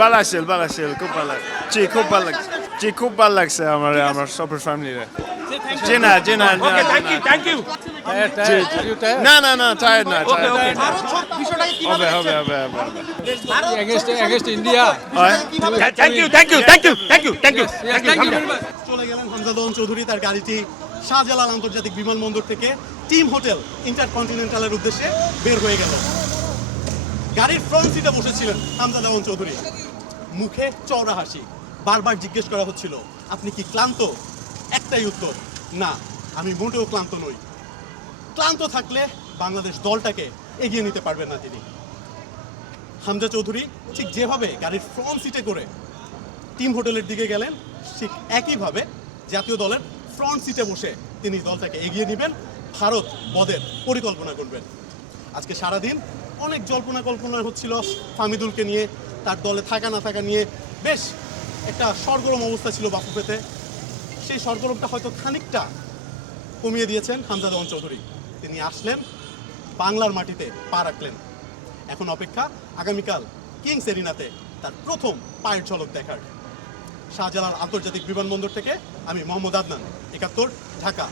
বালাসেল খুব ভালো খুব ভালো লাগছে আমার সব ফ্যামিলিরে জেনা থ্যাংক ইউ না টায়ার্ড না হবে against India. থ্যাংক ইউ চলে গেলেন হামজা দোলন চৌধুরী তার গাড়িটি শাহজালাল আন্তর্জাতিক বিমানবন্দর থেকে টিম হোটেল ইন্টারকন্টিনেন্টালের উদ্দেশ্যে বের হয়ে গেল। গাড়ির ফ্রন্ট সিটে বসেছিলেন হামজা দোলন চৌধুরী, মুখে চওড়া হাসি। বারবার জিজ্ঞেস করা হচ্ছিল, আপনি কি ক্লান্ত? একটাই উত্তর, না আমি মোটেও ক্লান্ত নই। ক্লান্ত থাকলে বাংলাদেশ দলটাকে এগিয়ে নিতে পারবেন না তিনি। হামজা চৌধুরী ঠিক যেভাবে গাড়ির ফ্রন্ট সিটে করে টিম হোটেলের দিকে গেলেন, ঠিক একইভাবে জাতীয় দলের ফ্রন্ট সিটে বসে তিনি দলটাকে এগিয়ে নেবেন, ভারত বদের পরিকল্পনা করবেন। আজকে সারাদিন অনেক জল্পনা কল্পনা হচ্ছিল ফামিদুলকে নিয়ে, তার দলে থাকা না থাকা নিয়ে বেশ একটা সরগরম অবস্থা ছিল বাফুফেতে। সেই সরগরমটা হয়তো খানিকটা কমিয়ে দিয়েছেন হামজা দোলন চৌধুরী। তিনি আসলেন, বাংলার মাটিতে পা রাখলেন। এখন অপেক্ষা আগামীকাল কিংস এরিনাতে তার প্রথম পায়ের ঝলক দেখার। শাহজালাল আন্তর্জাতিক বিমানবন্দর থেকে আমি মোহাম্মদ আদনান, ৭১ ঢাকা।